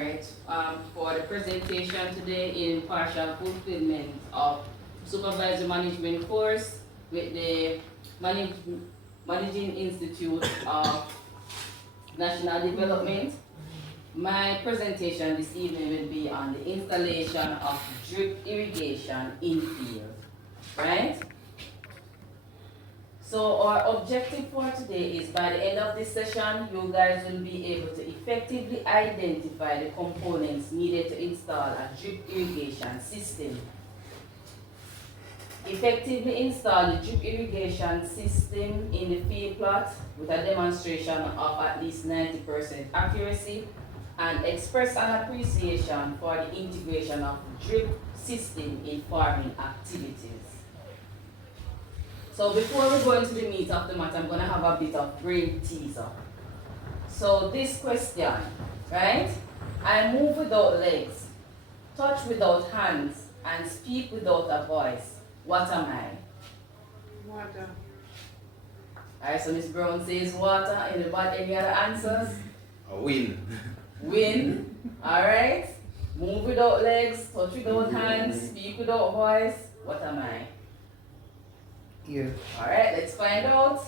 Alright, for the presentation today in partial fulfillment of supervisor management course with the Managing Institute of National Development. My presentation this evening will be on the installation of drip irrigation in field, right? So our objective for today is by the end of this session, you guys will be able to effectively identify the components needed to install a drip irrigation system. Effectively install the drip irrigation system in the field plot with a demonstration of at least 90% accuracy, and express an appreciation for the integration of drip system in farming activities. So before we go into the meat of the matter, I'm going to have a bit of brain teaser. So this question, right? I move without legs, touch without hands, and speak without a voice. What am I? Water. Alright, so Miss Brown says water. Any other answers? A wind. Wind. Alright. Move without legs, touch without hands, speak without voice. What am I? Here. Alright, let's find out.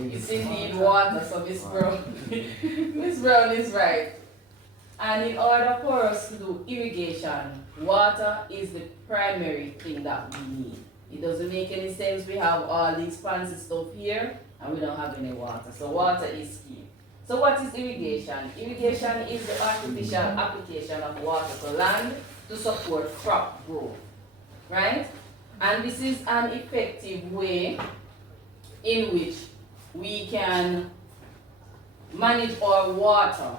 It's indeed water, so Miss Brown. Miss Brown is right. And in order for us to do irrigation, water is the primary thing that we need. It doesn't make any sense we have all these fancy stuff here and we don't have any water. So water is key. So what is irrigation? Irrigation is the artificial application of water to land to support crop growth, right? And this is an effective way in which we can manage our water.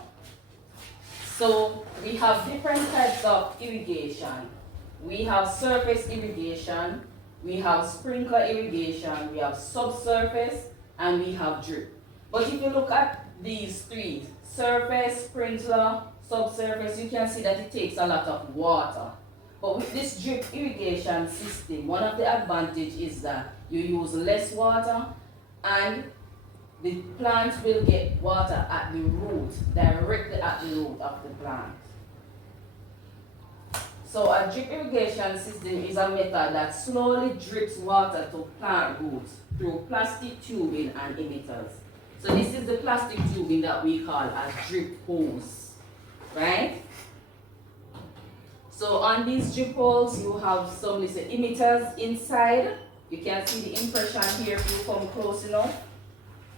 So we have different types of irrigation. We have surface irrigation, we have sprinkler irrigation, we have subsurface, and we have drip. But if you look at these three, surface, sprinkler, subsurface, you can see that it takes a lot of water. But with this drip irrigation system, one of the advantages is that you use less water and the plants will get water at the root, directly at the root of the plant. So a drip irrigation system is a method that slowly drips water to plant roots through plastic tubing and emitters. So this is the plastic tubing that we call a drip hose, right? So on these drip holes, you have some little emitters inside. You can see the impression here if you come close enough.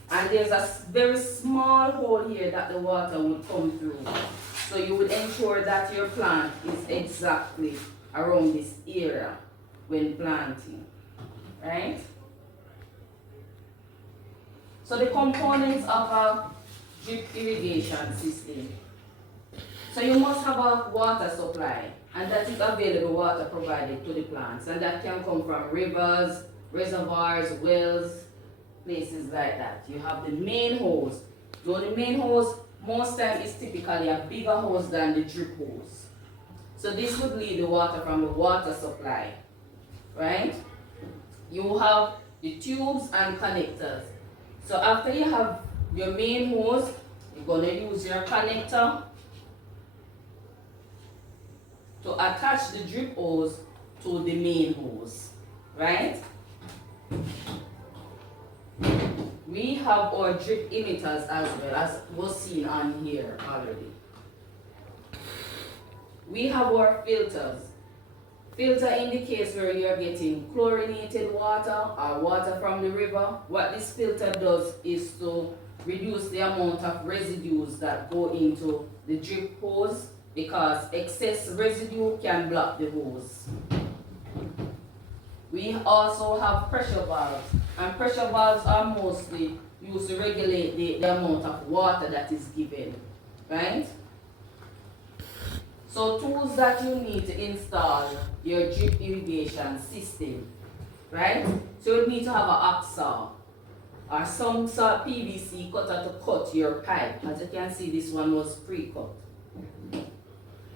And there's a very small hole here that the water would come through. So you would ensure that your plant is exactly around this area when planting, right? So the components of a drip irrigation system. So you must have a water supply, and that is available water provided to the plants, and that can come from rivers, reservoirs, wells, places like that. You have the main hose. So the main hose most time is typically a bigger hose than the drip hose. So this would lead the water from the water supply, right? You have the tubes and connectors. So after you have your main hose, you're going to use your connector to attach the drip hose to the main hose, right? We have our drip emitters as well, as was seen on here already. We have our filters. Filter indicates where you're getting chlorinated water or water from the river. What this filter does is to reduce the amount of residues that go into the drip hose, because excess residue can block the hose. We also have pressure valves, and pressure valves are mostly used to regulate the amount of water that is given, right? So tools that you need to install your drip irrigation system, right? So you need to have an hacksaw or some sort of PVC cutter to cut your pipe. As you can see, this one was pre-cut.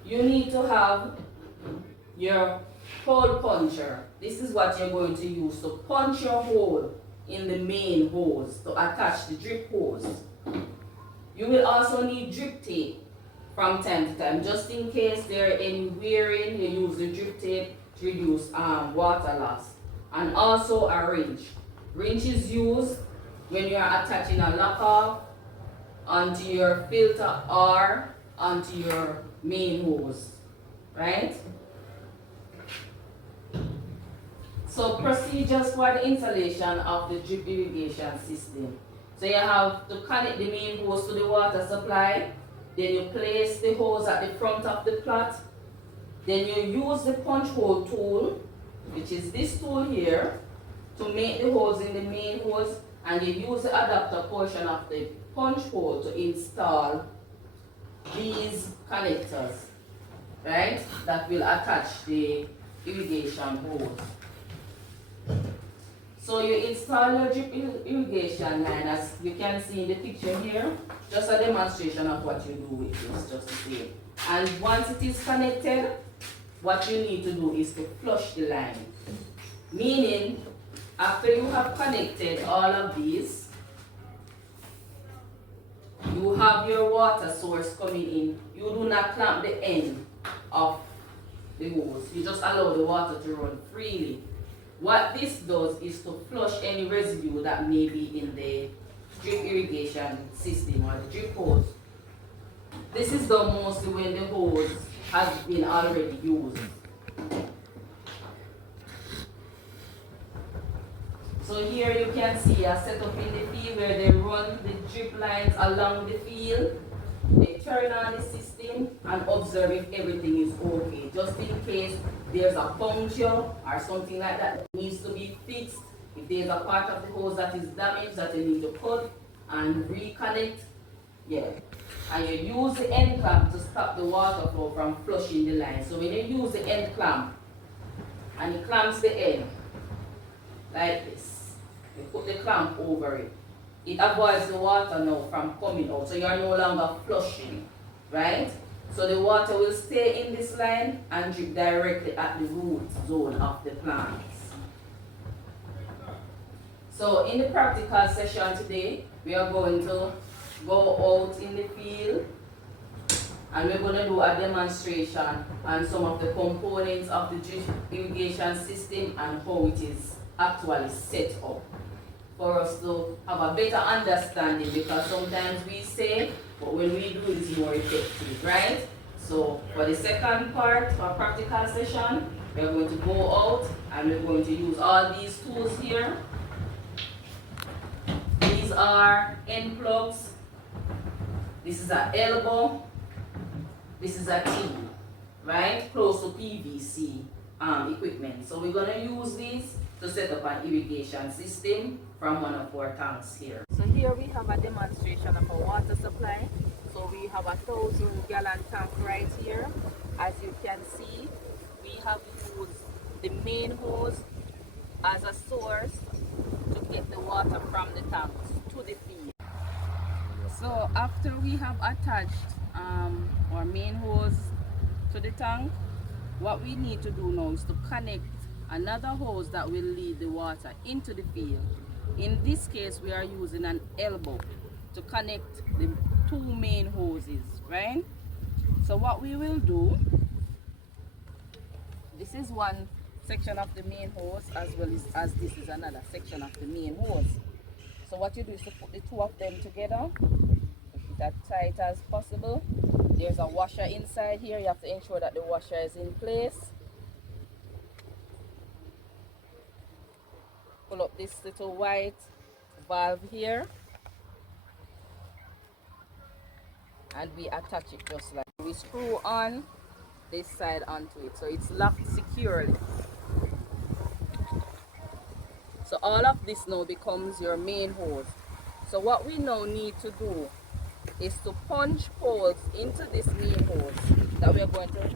You need to have your hole puncher. This is what you're going to use to punch your hole in the main hose to attach the drip hose. You will also need drip tape from time to time. Just in case there are any wearing, you use the drip tape to reduce water loss. And also a wrench. Wrench is used when you are attaching a lock-off onto your filter or onto your main hose, right? So procedures for the installation of the drip irrigation system. So you have to connect the main hose to the water supply, then you place the hose at the front of the plot, then you use the punch hole tool, which is this tool here, to make the holes in the main hose, and you use the adapter portion of the punch hole to install these connectors, right, that will attach the irrigation hose. So you install your drip irrigation line, as you can see in the picture here, just a demonstration of what you do with this, just to see. And once it is connected, what you need to do is to flush the line. Meaning, after you have connected all of these, you have your water source coming in. You do not clamp the end of the hose. You just allow the water to run freely. What this does is to flush any residue that may be in the drip irrigation system or the drip hose. This is done mostly when the hose has been already used. So here you can see a setup in the field where they run the drip lines along the field. They turn on the system and observe if everything is okay. Just in case there's a puncture or something like that needs to be fixed. If there's a part of the hose that is damaged that you need to cut and reconnect, yeah. And you use the end clamp to stop the water flow from flushing the line. So when you use the end clamp and it clamps the end like this, you put the clamp over it. It avoids the water now from coming out, so you are no longer flushing, right? So the water will stay in this line and drip directly at the root zone of the plants. So in the practical session today, we are going to go out in the field and we're going to do a demonstration on some of the components of the drip irrigation system and how it is actually set up, for us to have a better understanding, because sometimes we say, but when we do it, it's more effective, right? So for the second part, for practical session, we're going to go out and we're going to use all these tools here. These are end plugs. This is an elbow. This is a T, right? Close to PVC equipment. So we're going to use these to set up an irrigation system from one of our tanks here. So here we have a demonstration of a water supply. So we have a 1,000-gallon tank right here. As you can see, we have used the main hose as a source to get the water from the tanks to the field. So after we have attached our main hose to the tank, what we need to do now is to connect another hose that will lead the water into the field. In this case, we are using an elbow to connect the two main hoses, right? So what we will do, this is one section of the main hose, as well as this is another section of the main hose. So what you do is to put the two of them together, make it as tight as possible. There's a washer inside here. You have to ensure that the washer is in place. Pull up this little white valve here and we attach it just like we screw on this side onto it, so it's locked securely. So all of this now becomes your main hose. So what we now need to do is to punch holes into this main hose that we are going to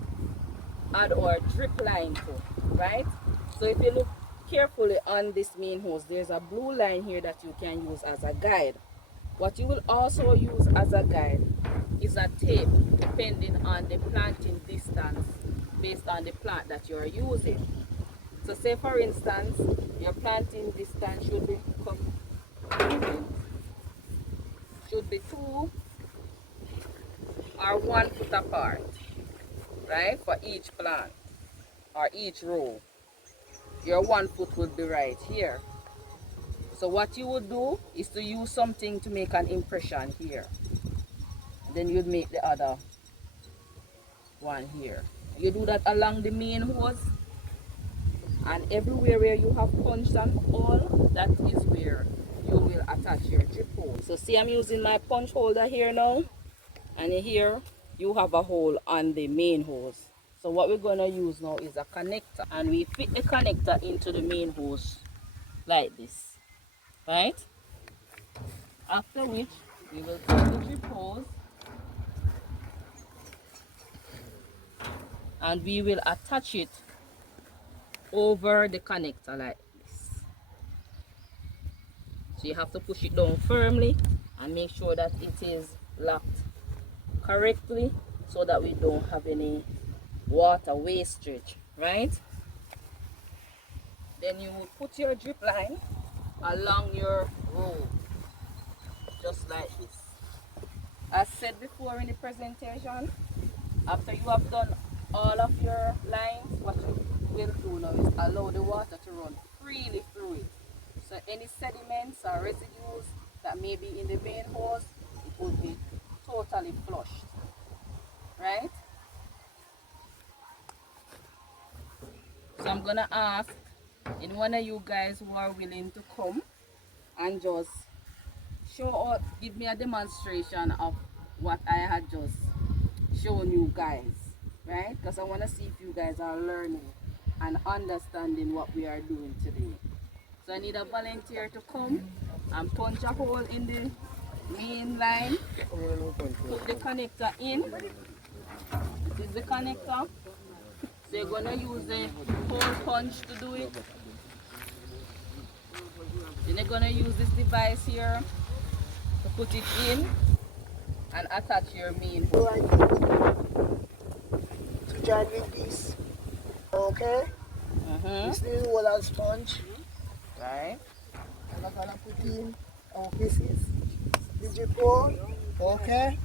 add our drip line to, right? So if you look carefully on this main hose, there's a blue line here that you can use as a guide. What you will also use as a guide is a tape, depending on the planting distance based on the plant that you are using. So say for instance, your planting distance should be 2 are 1 foot apart, right? For each plant or each row. Your 1 foot would be right here. So what you would do is to use something to make an impression here. Then you'd make the other one here. You do that along the main hose, and everywhere where you have punch and hole, that is where you will attach your drip hose. So see, I'm using my punch holder here now, and here you have a hole on the main hose. So what we're going to use now is a connector, and we fit the connector into the main hose like this, right? After which we will take the drip hose and we will attach it over the connector like this. So you have to push it down firmly and make sure that it is locked correctly so that we don't have any water wastage, right? Then you will put your drip line along your row, just like this. As said before in the presentation, after you have done all of your lines, what you will do now is allow the water to run freely through it. So any sediments or residues that may be in the main hose, it will be totally flushed, right? So I'm gonna ask any one of you guys who are willing to come and just show or give me a demonstration of what I had just shown you guys, right? Because I want to see if you guys are learning and understanding what we are doing today. So I need a volunteer to come and punch a hole in the main line, put the connector in. This is the connector. So you're going to use the hole punch to do it. Then you're going to use this device here to put it in and attach your main hole. To join with this. Okay? This is what I'll sponge. Right. And I'm gonna put in our pieces. The drip hole. Okay?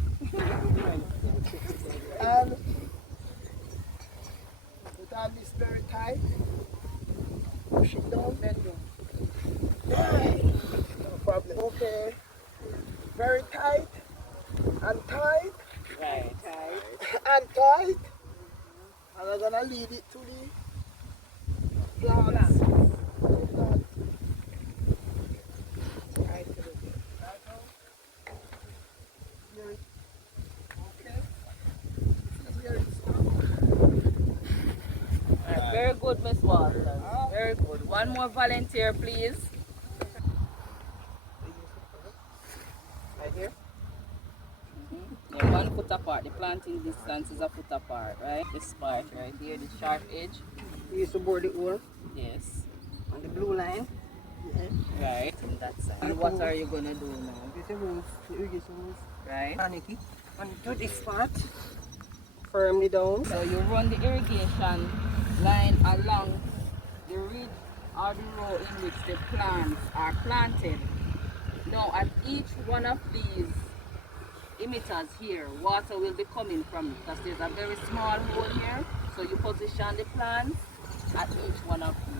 And put on this very tight. Push it down, bend down. Right. No problem. Okay. Very tight and tight. Right. And tight. And I'm gonna lead it to the plants. Right. Right. Very good, Miss Walton. Very good. One more volunteer, please. Right here. Yeah, 1 foot apart. The planting distance is a foot apart, right? This part right here, the sharp edge. We used to bore the hole Yes. on the blue line. Right. In that side. And what are you gonna do now? With the hose, the irrigation hose. Right. Panic it. And to this part, firmly down. So you run the irrigation line along the ridge or the row in which the plants are planted. Now at each one of these emitters here, water will be coming from it because there's a very small hole here. So you position the plants at each one of these.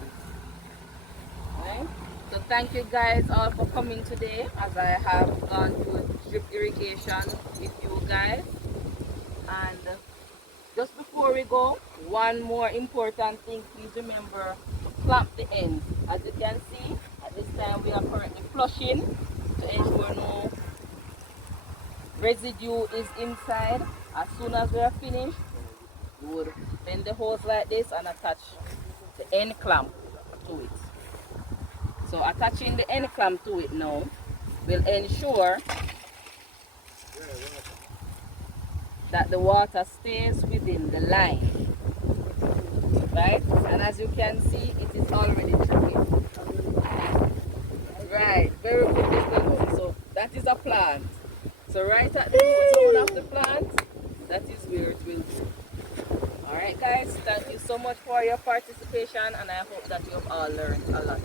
Right? So thank you guys all for coming today as I have gone through drip irrigation with you guys. And just before we go, one more important thing, please remember to clamp the ends. As you can see, at this time we are currently flushing to ensure no residue is inside. As soon as we are finished, we would bend the hose like this and attach the end clamp to it. So attaching the end clamp to it now will ensure that the water stays within the line, right? And as you can see, it is already dripping. Right, very good, Mr. Moon. So that is a plant. So right at the root zone of the plant, that is where it will be. Alright guys, thank you so much for your participation and I hope that you have all learned a lot.